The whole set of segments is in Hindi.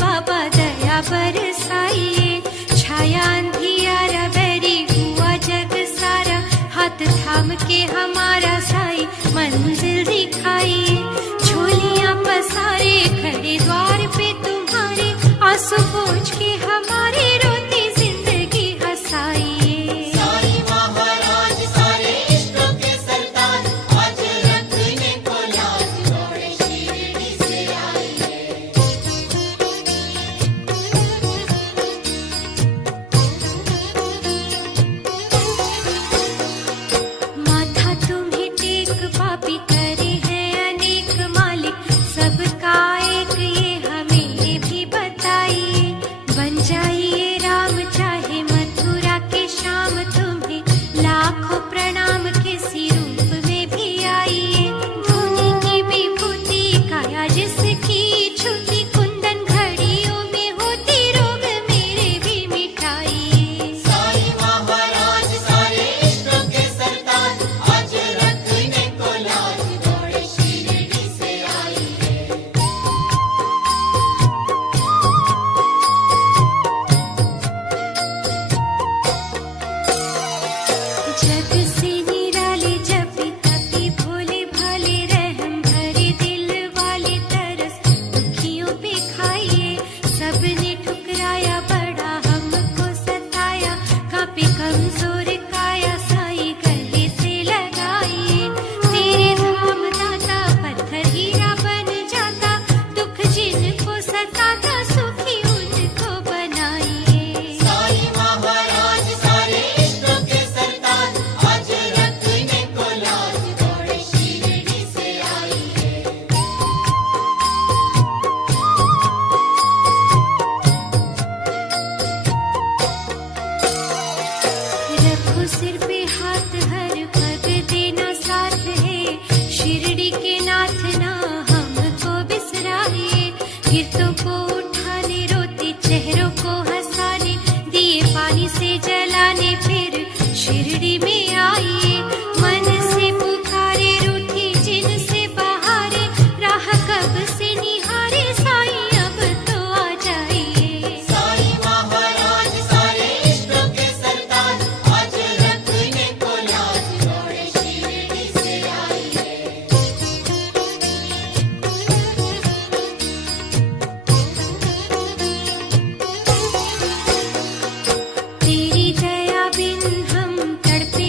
बाबा दया बरसाइए। छाया अंधियारा बैरी हुआ जग सारा, हाथ थाम के हमारा साई मंजिल दिखाइए। झोलियां पसारे खड़े द्वार पे तुम्हारे, आंसू पोंछ के हमारे रोती जिंदगी हंसाइए। साईं महाराज सारे इष्टों के सरदार, आज रखने को लाज दौड़े शिरडी से आइए। माथा तुम्हें टेक पापी करे हैं अनेक मालिक, सबका एक ये हमें भी बताइए। बन जाइए राम चाहे मथुरा के श्याम, तुम्हें लाखों प्रणाम किसी रूप में भी आइए। धोनी की विभूति काया जिसकी छूती, कुंदन घड़ियों में होती रोग मेरे भी मिटाइए। साईं महाराज सारे इष्टों के सरदार, आज रखने को लाज दौड़े शिरडी से आइए। जग से निराले जपी तपी भोले भाले, रहम भरे दिल वाले तरस दुखियों पे खाइए। सबने ठुकराया बड़ा हमको सताया, कांपे कमजोर काया साई गले से लगाइए। तेरे धाम दाता पत्थर हीरा बन जाता, दुख जिनको सताता सुखी उनको बनाइए। साईं महाराज सारे इष्टों के सरदार, आज रखने को लाज दौड़े शिरडी से आइए। रखो सिर पे हाथ हर पग देना साथ है, शिरडी के नाथ ना हमको बिसराइए। गिरतों को उठाने रोते चेहरों को हंसाने, दिए पानी से जलाने फिर शिरडी में आइए। मन से पुकारे रूठी जिनसे बहारे, राह कब से निहारे साईं अब तो आ जाइए। साईं महाराज सारे इष्टों के सरदार, आज रखने को लाज दौड़े शिरडी से आइए। तेरी दया बिन हम तड़पे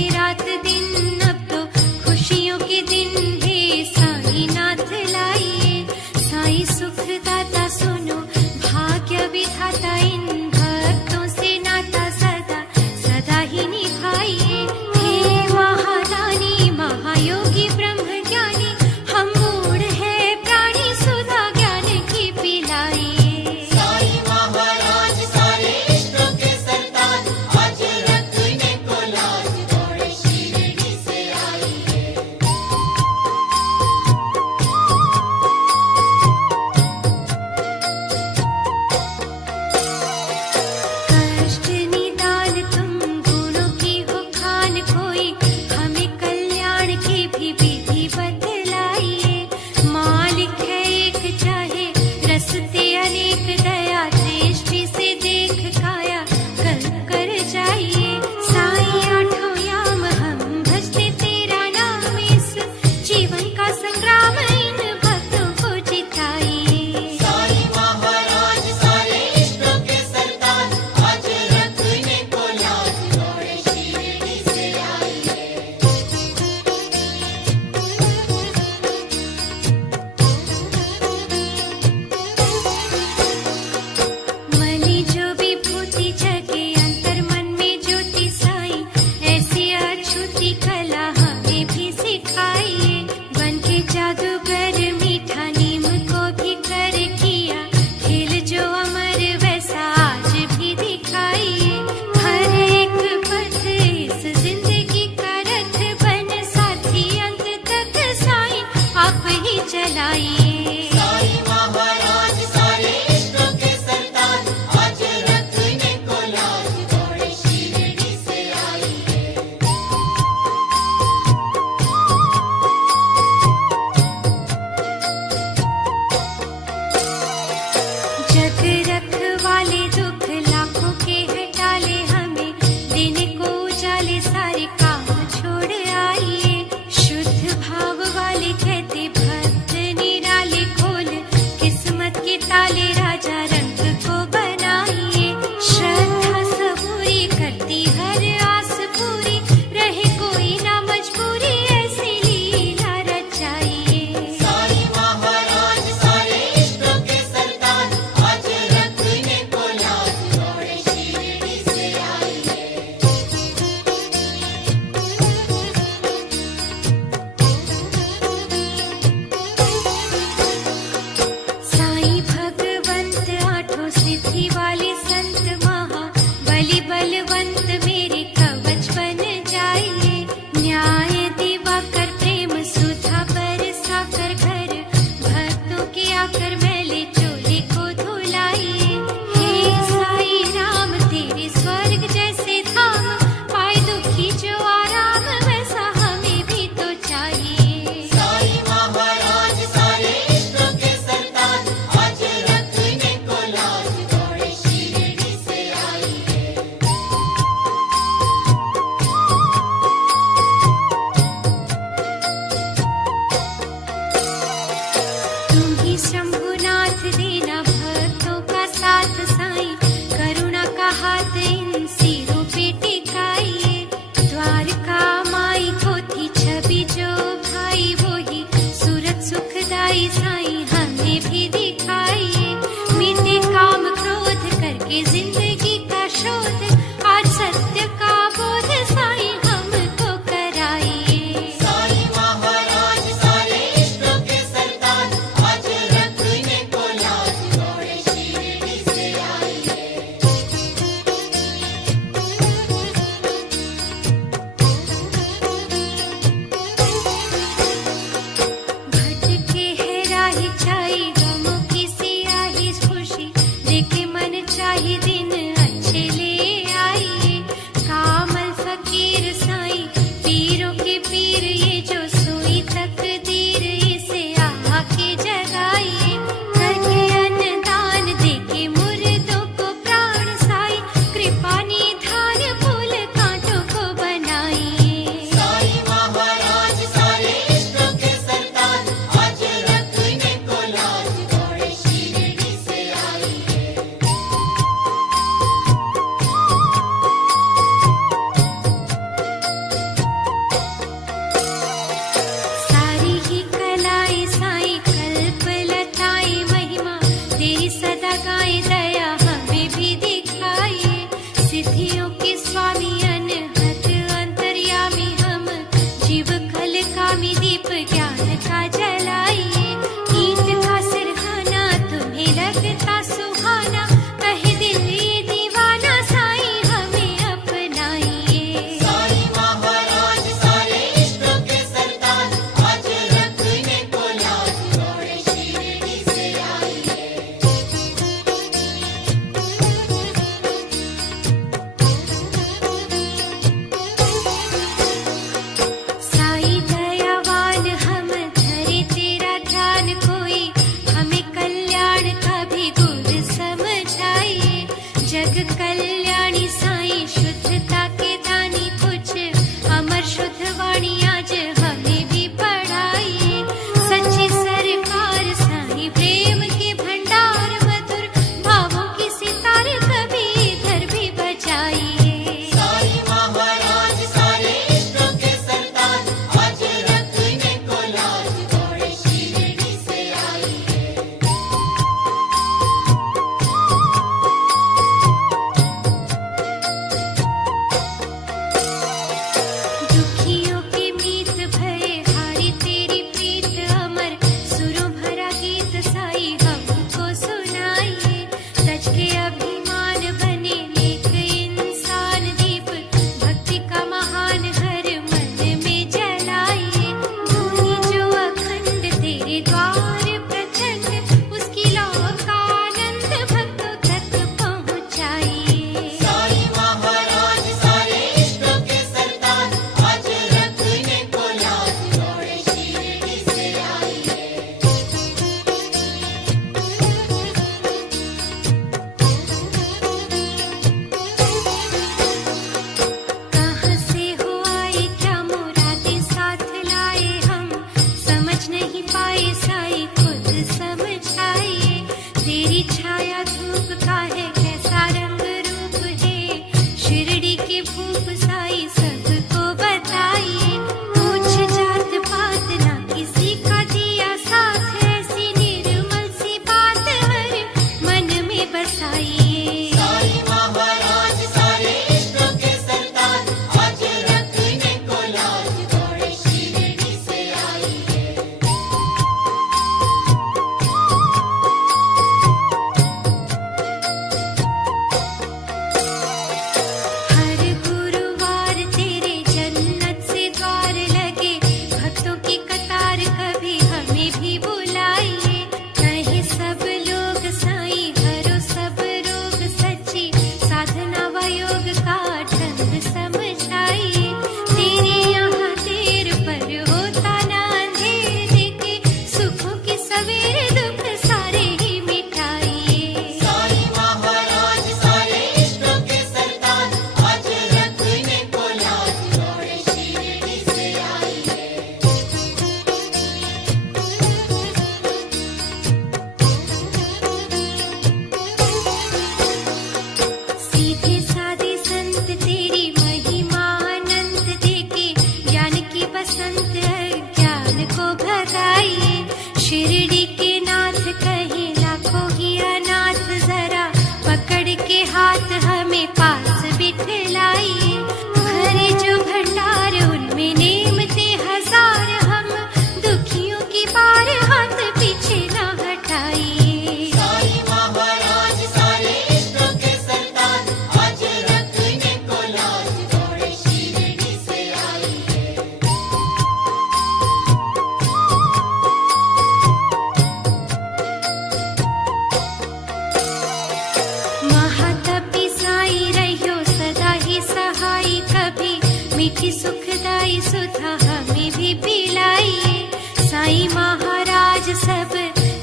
मीठी सुखदाई सुधा हमें भी पिलाइए। साईं महाराज सब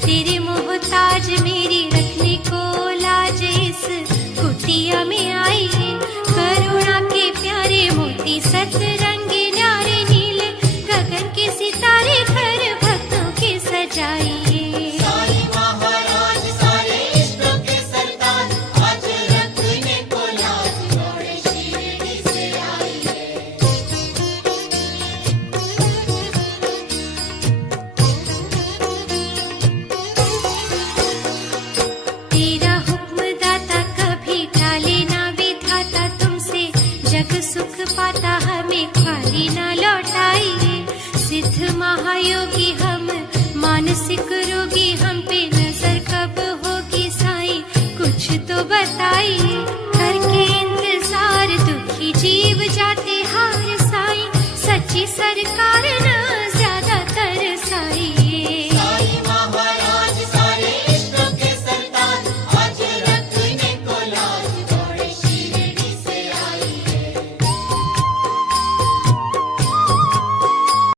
तेरे मोहताज, मेरी रखने को लाज इस कुटिया में आइए। करुणा के प्यारे मोती सतरंगी न्यारे नीले गगन के सितारे घर भक्तों के सजाइए। साईं महाराज सारे इष्टों के सरताज, आज रखने को लाज दौड़े शिरडी से आइए। तेरा हुक्म दाता कभी टाले ना विधाता, तुमसे जग सुख पाता हमें खाली ना लौटाइए। सिद्ध महायोगी हम मानसिक रोगी, हम पे नजर कब होगी साईं कुछ तो बताइए। करके इंतजार दुखी जीव जाते हार साईं, सच्ची सरकार